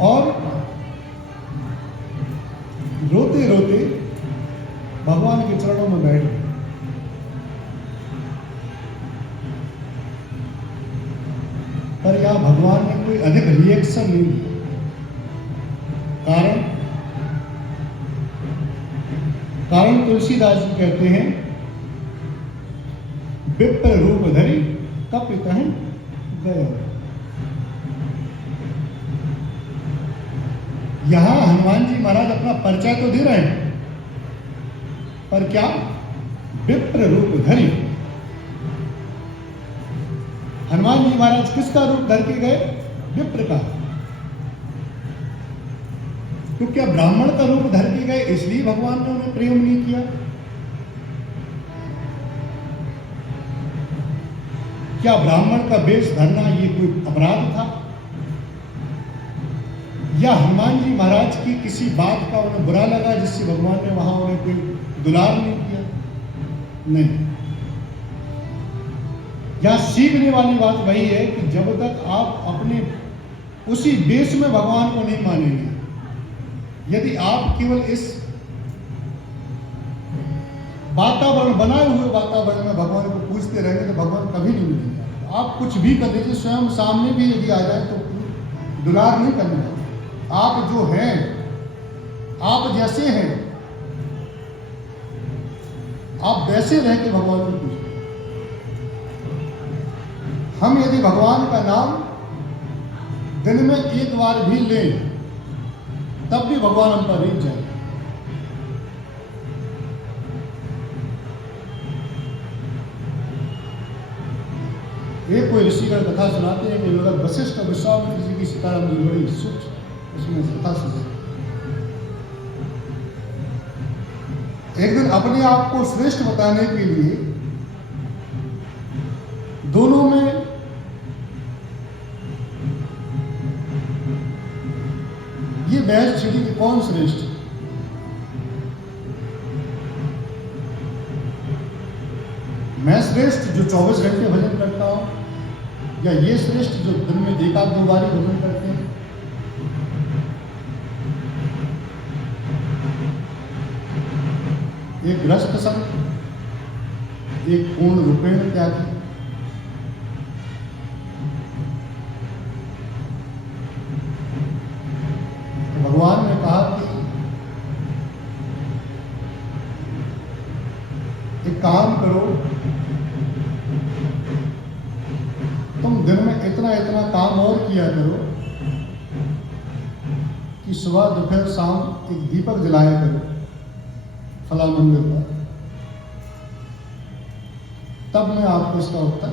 और रोते रोते भगवान के चरणों में बैठ गए। पर यहाँ भगवान ने कोई अधिक रिएक्शन नहीं दिया। कारण तुलसीदास जी कहते हैं, विप्र रूप धरि कपित गए। यहां हनुमान जी महाराज अपना परिचय तो दे रहे हैं, पर क्या विप्र रूप धरि। हनुमान जी महाराज किसका रूप धर के गए? विप्र का। तो क्या ब्राह्मण का रूप धर के गए इसलिए भगवान ने उन्हें प्रेम नहीं किया? क्या ब्राह्मण का वेश धरना ये कोई अपराध था? या हनुमान जी महाराज की किसी बात का उन्हें बुरा लगा जिससे भगवान ने वहां उन्हें कोई दुलार नहीं किया? नहीं। यहां सीखने वाली बात वही है कि जब तक आप अपने उसी वेश में भगवान को नहीं मानेंगे, यदि आप केवल इस वातावरण, बनाए हुए वातावरण में भगवान को पूछते रहेंगे तो भगवान कभी नहीं मिलेंगे। आप कुछ भी कर लीजिए, स्वयं सामने भी यदि आ जाए तो दुलार नहीं करने वाले। आप जो हैं, आप जैसे हैं, आप वैसे रह के भगवान को पूछते। हम यदि भगवान का नाम दिन में एक बार भी लें तब भी भगवान हम पर रीझ जाए। एक कोई ऋषिगण कथा सुनाते हैं कि अगर वशिष्ठ और विश्वामित्र जी की सीताराम जी बड़ी सूक्ष्म उसमें कथा सुनते। एक दिन अपने आप को श्रेष्ठ बताने के लिए दोनों में ये बहस छिड़ी कि कौन श्रेष्ठ। मैं श्रेष्ठ जो 24 घंटे भजन करता हूं, या ये श्रेष्ठ जो दिन में एक आध दो बार भजन करते हैं? एक गृहस्थ संत, एक पूर्ण रूपेण त्यागी। भगवान ने कहा कि एक काम करो, तुम दिन में इतना इतना काम और किया करो कि सुबह दोपहर शाम एक दीपक जलाया करो फला मंदिर पर, तब मैं आपको इसका उत्तर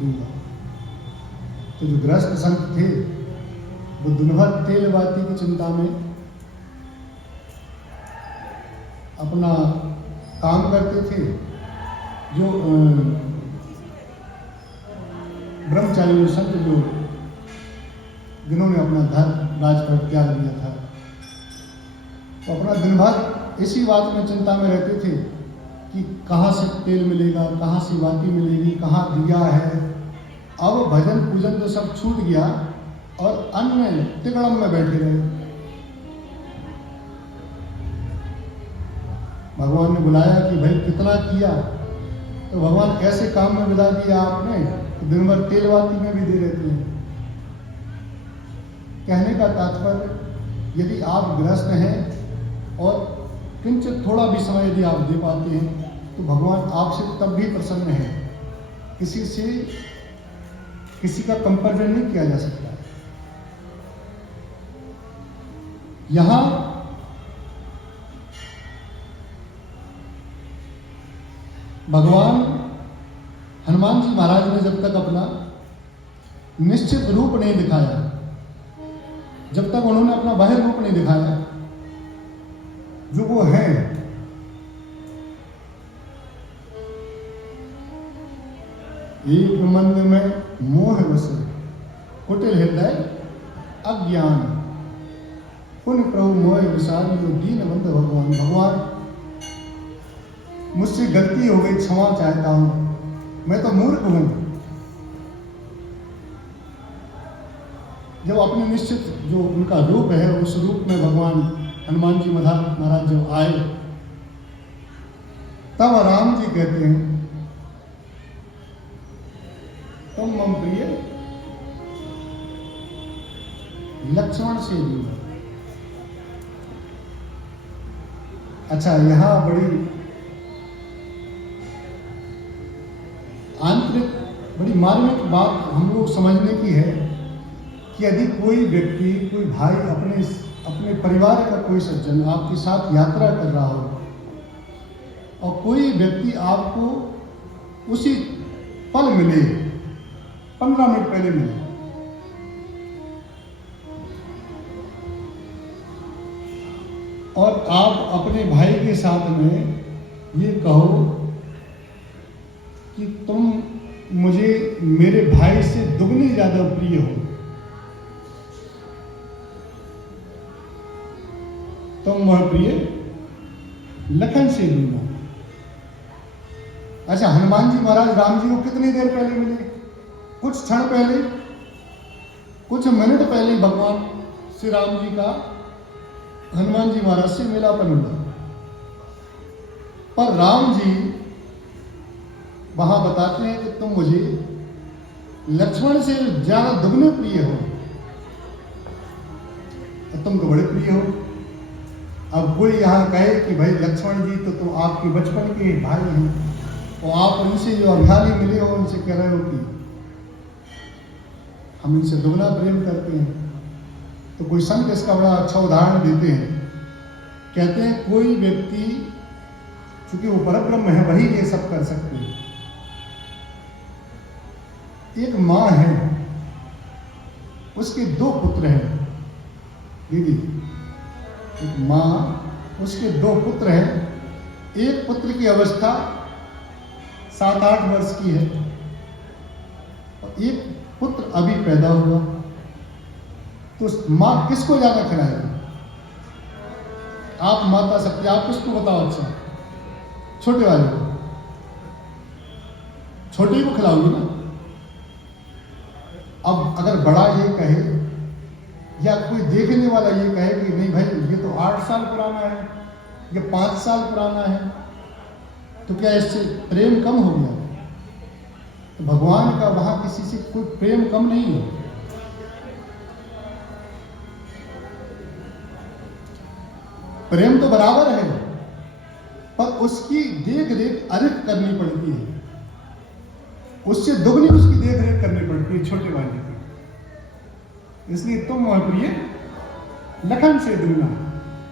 दूंगा। तो जो गृहस्थ संत थे वो दिन भर तेल बाती की चिंता में अपना काम करते थे। जो ब्रह्मचारी संत जो जिन्होंने अपना घर राजपाट त्याग दिया था, तो अपना दिन भर इसी बात में चिंता में रहते थे कि कहाँ से तेल मिलेगा, कहाँ से बाती मिलेगी, कहाँ दिया है। अब भजन पूजन तो सब छूट गया और अन्य तिगड़म में बैठे रहे। भगवान ने बुलाया कि भाई कितना किया, तो भगवान ऐसे काम में बिता दिया आपने तो दिन भर तेल बाती में भी दे रहते हैं। कहने का तात्पर्य, यदि आप गृहस्थ हैं और किंचित थोड़ा भी समय यदि आप दे पाते हैं तो भगवान आपसे तब भी प्रसन्न है। किसी से किसी का कंपैरिजन नहीं किया जा सकता। यहां भगवान हनुमान जी महाराज ने जब तक अपना निश्चित रूप नहीं दिखाया, जब तक उन्होंने अपना बाह्य रूप नहीं दिखाया जो वो है, एक मन में मोह वश कुटिल हृदय अज्ञान पुण्य प्रभु मोह विशाल जो दीन बंद भगवान। भगवान मुझसे गलती हो गई, क्षमा चाहता हूं, मैं तो मूर्ख हूं। जब अपने निश्चित जो उनका रूप है उस रूप में भगवान हनुमान जी महाराज जब आए, तब राम जी कहते हैं तुम मम प्रिय लक्ष्मण से दूर। अच्छा, यहां बड़ी आंतरिक, बड़ी मार्मिक बात हम लोग समझने की है कि यदि कोई व्यक्ति, कोई भाई अपने परिवार का कोई सज्जन आपके साथ यात्रा कर रहा हो और कोई व्यक्ति आपको उसी पल मिले, 15 मिनट पहले मिले, और आप अपने भाई के साथ में ये कहो कि तुम मुझे मेरे भाई से दुगनी ज्यादा प्रिय हो, तुम वह प्रिय लखन से दूना। अच्छा, हनुमान जी महाराज राम जी को कितनी देर पहले मिले? कुछ क्षण पहले, कुछ मिनट पहले भगवान श्री राम जी का हनुमान जी महाराज से मिलापन हुआ। पर राम जी वहां बताते हैं कि तुम मुझे लक्ष्मण से ज्यादा दुगने प्रिय हो, तो तुम तो बड़े प्रिय हो। अब कोई यहां कहे कि भाई लक्ष्मण जी तो तुम आपके बचपन के भाई हैं, और आप उनसे जो अभियाली मिले हो, उनसे कह रहे हो कि हम इनसे दुगना प्रेम करते हैं। तो कोई संत इसका बड़ा अच्छा उदाहरण देते हैं, कहते हैं कोई व्यक्ति, चूंकि वो परब्रह्म है, वही ये सब कर सकते हैं। एक मां है, उसके 2 पुत्र हैं दीदी, एक मां, उसके 2 पुत्र हैं। एक पुत्र की अवस्था 7-8 वर्ष की है और एक पुत्र अभी पैदा हुआ। तो मां किसको ज्यादा खिलाएगी? आप माता सकते, आप किसको बताओ? अच्छा, छोटे वाले को, छोटे को खिलाओगी ना। अब अगर बड़ा ये कहे या कोई देखने वाला ये कहे कि नहीं भाई ये तो 8 साल पुराना है, ये 5 साल पुराना है, तो क्या इससे प्रेम कम हो गया? तो भगवान का वहां किसी से कोई प्रेम कम नहीं है। प्रेम तो बराबर है, पर उसकी देख रेख अधिक करनी पड़ती है, उससे दुगनी उसकी देख रेख करनी पड़ती है छोटे वाले की। इसलिए तुम वह प्रिय लखन से दूना,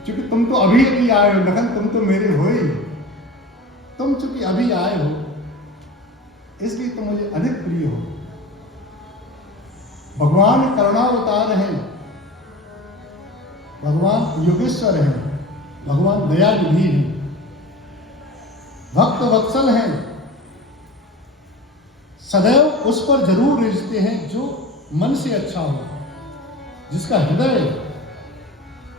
क्योंकि तुम तो अभी अभी आए हो लखन, तुम तो मेरे हो ही, तुम चूंकि अभी आए हो इसलिए तुम मुझे अधिक प्रिय हो। भगवान करुणावतार हैं, भगवान योगेश्वर हैं, भगवान दयानिधि हैं, भक्त वत्सल हैं, सदैव उस पर जरूर रिझते हैं जो मन से अच्छा हो, जिसका हृदय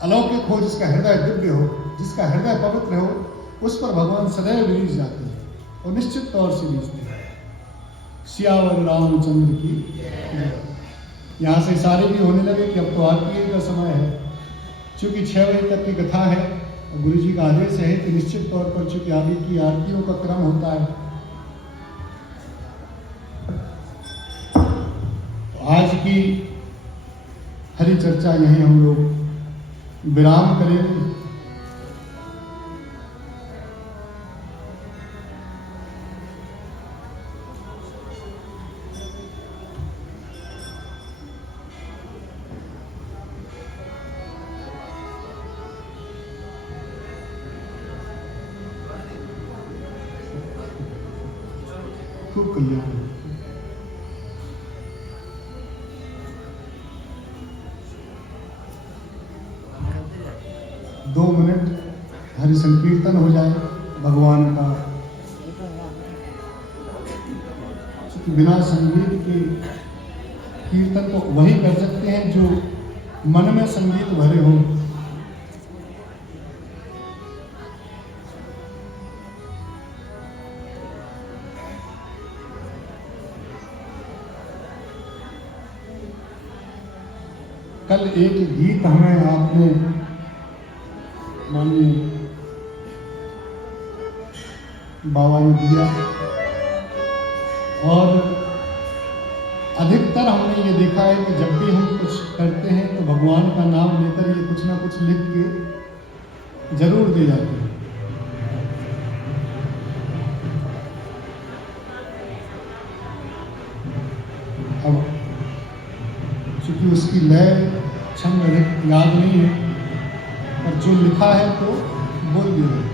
अलौकिक हो, जिसका हृदय दिव्य हो, जिसका हृदय पवित्र हो, उस पर भगवान सदैव रिझ जाते हैं और निश्चित तौर से रिझते हैं। सियावर रामचंद्र की। यहाँ से इशारे भी होने लगे कि अब तो आरती का समय है, चूंकि 6 बजे तक की कथा है और गुरु जी का आदेश है कि निश्चित तौर पर चूंकि आगे की आरतियों का क्रम होता है, तो आज की हरि चर्चा यहीं हम लोग विराम करेंगे। खूब कल्याण। 2 मिनट हरि संकीर्तन हो जाए भगवान का, क्योंकि बिना संगीत के कीर्तन तो वही कर सकते हैं जो मन में संगीत भरे हो। कल एक गीत हमें आपने माननीय बाबा ने दिया और अधिकतर हमने ये देखा है कि जब भी हम कुछ करते हैं तो भगवान का नाम लेकर ये कुछ ना कुछ लिख के जरूर दे जाते हैं। अब चूंकि उसकी लय छंद याद नहीं है, पर जो लिखा है तो बोल दिया।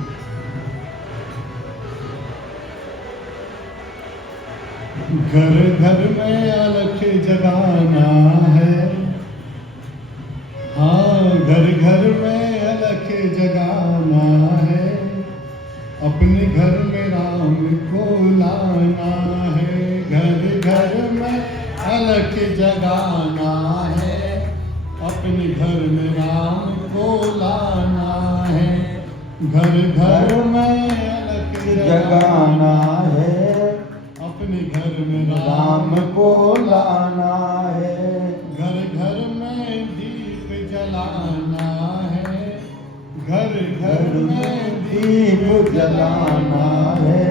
घर घर में अलख जगाना है, हाँ घर घर में अलख जगाना है, अपने घर में राम को लाना है। घर घर में अलख जगाना है, अपने घर में राम को लाना है। घर घर में अलख जगाना है, अपने घर में राम को लाना है। घर घर में दीप जलाना है, घर घर में दीप जलाना है,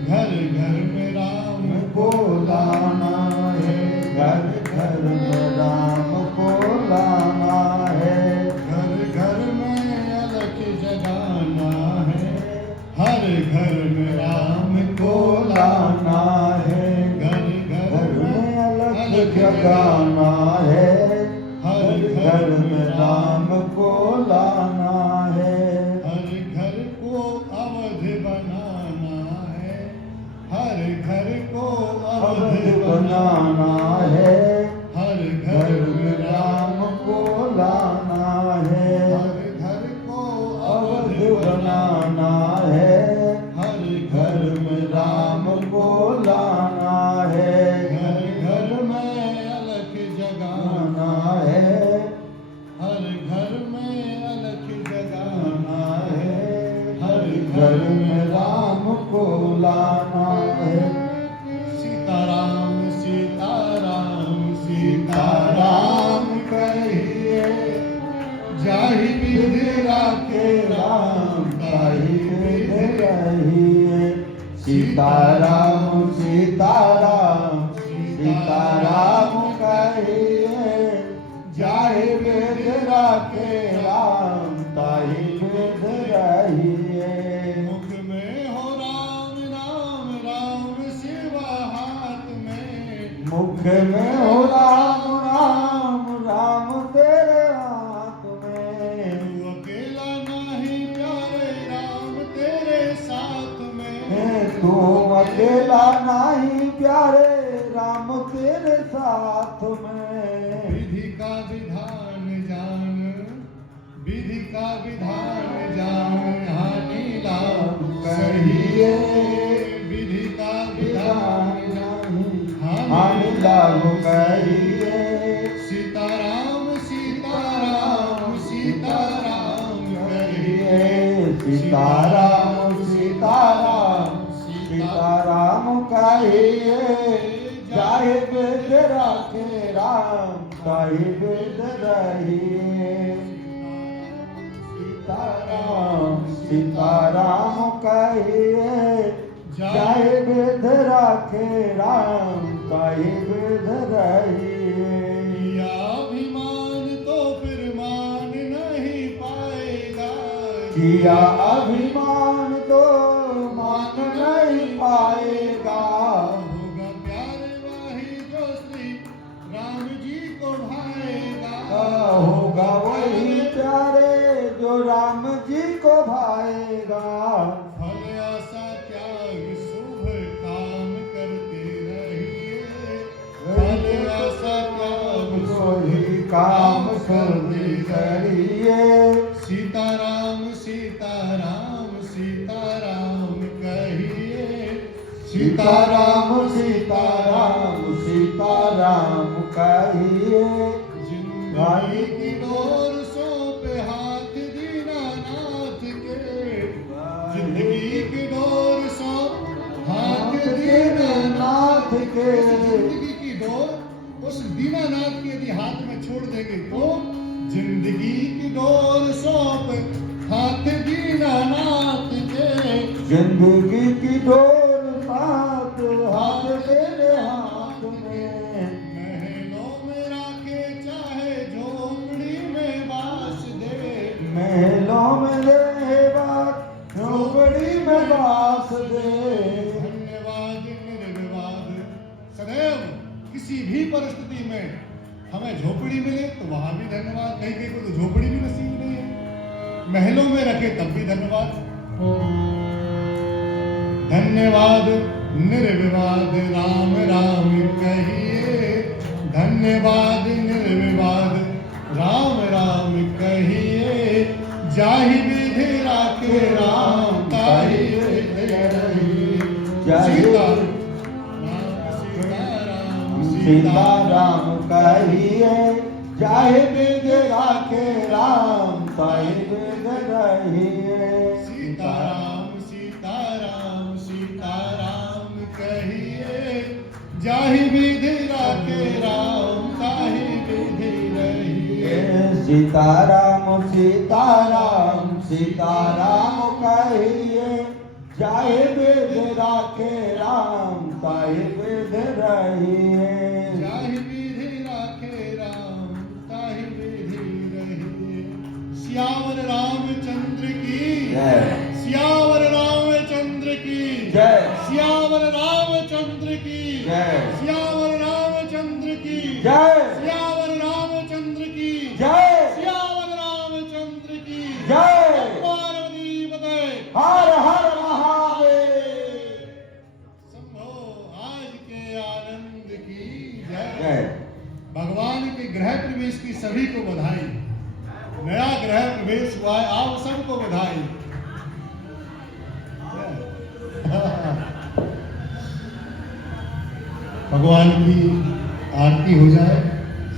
घर घर में राम को लाना है। घर घर में राम को लाना है। घर घर में अलख जगाना है, हर घर में राम को लाना है। घर घर में अलग जगाना है, हर घर में राम को लाना है। हर घर को अवध बनाना है, हर घर को अवध बनाना है, हर घर में राम को लाना है। हर घर को अवध बनाना है, हर घर में राम को लाना है। घर घर में अलख जगाना लाना है, हर घर में अलख जगाना है, हर घर में राम को लाना है। सीताराम सीताराम सीताराम कहिए, जाहि विधि राखे राम ताहि विधि रहिए। सीताराम सीताराम सीताराम कहिए, जाहि वेद राखे राम ताहि वेद रहिए। मुख में हो राम नाम, राम सिवा हाथ में। मुख में हो राम राम, राम तेरे हाथ में। तू अकेला नहीं प्यारे, राम तेरे साथ में। तू अकेला नहीं प्यारे, राम तेरे साथ में। विधि का विधान जान, विधि का विधान जान, हानि लाभ कहिए। विधि का विधान जान, हानि लाभ कहिए। सीताराम सीताराम सीताराम कहिए। सीताराम सीताराम सीताराम कहिए, जाहि वेद राखे राम ताहि वेद रहिए। सीताराम सीताराम कहिए, जाहि वेद राखे राम ताहि वेद रहिए। किया अभिमान तो फिर मान नहीं पाएगा, किया अभिमान तो मान नहीं पाएगा। होगा प्यारे वही जो श्री राम जी को भाएगा। होगा वही प्यारे जो राम जी को भाएगा। फल आशा त्याग शुभ काम करते रहिए, फल आशा त्याग वही काम करते करिए। सीताराम सीताराम सीताराम कहिए। सीताराम सीताराम सीताराम कहिए। जिंदगी की डोर सौंपे हाथ दीनानाथ के, जिंदगी की डोर सौंप हाथ दीनानाथ के। जिंदगी की डोर उस दीनानाथ के यदि हाथ में छोड़ देंगे तो जिंदगी की डोर सौंप हाथ दीनानाथ के। जिंदगी की डोर साथ हाथ तेरे हाथ में। किसी भी परिस्थिति में हमें झोपड़ी मिले तो वहां भी धन्यवाद, कहीं कहीं को तो झोपड़ी भी नसीब नहीं है, महलों में रखे तब भी धन्यवाद। धन्यवाद निर्विवाद राम राम कहिए, धन्यवाद निर्विवाद राम राम कहिए, जाहि विधि राखे राम ताहि विधि रहिए। सीता राम कहिए, जाहि विधि राखे राम ताहि विधि रहिए। सीताराम सीताराम सीताराम कहिए, जाहि विधि राखे राम ताहि विधि रहिए। सीताराम सीताराम सीताराम कहिए, जाहि विधि राखे राम ताहि विधि रहिए। जाहि विधि राखे राम ताहि विधि रहिए। सियावर रामचंद्र की जय। सियावर रामचंद्र की जय। सियावर रामचंद्र की जय। सियावर रामचंद्र की जय। सियावर रामचंद्र की जय। सियावर रामचंद्र की जय। पार्वती पते हर हर महादेव। संभो आज के आनंद की जय। जय। भगवान के गृह प्रवेश की सभी को बधाई। नया गृह प्रवेश हुआ है, आप सबको बधाई। भगवान की आरती हो जाए,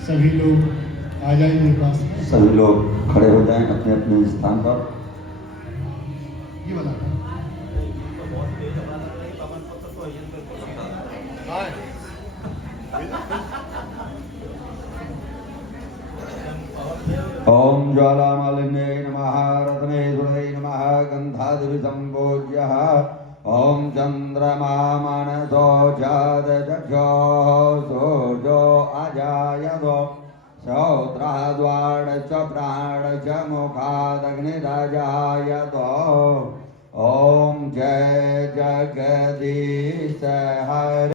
सभी लोग आ जाए मेरे पास। सभी लोग खड़े हो जाएं अपने अपने स्थान पर। ये वाला ओम ज्वालामालिन्ये नमः, रत्नेश्वराय नमः, गन्धादिभिः सम्पूज्यः। ओम चंद्रमा मनसो जातचक्षो सूर्यो अजायतो, श्रोत्राद्वाड च प्राण च मुखादग्निरजायतो। ओम जय जगदीश हरे।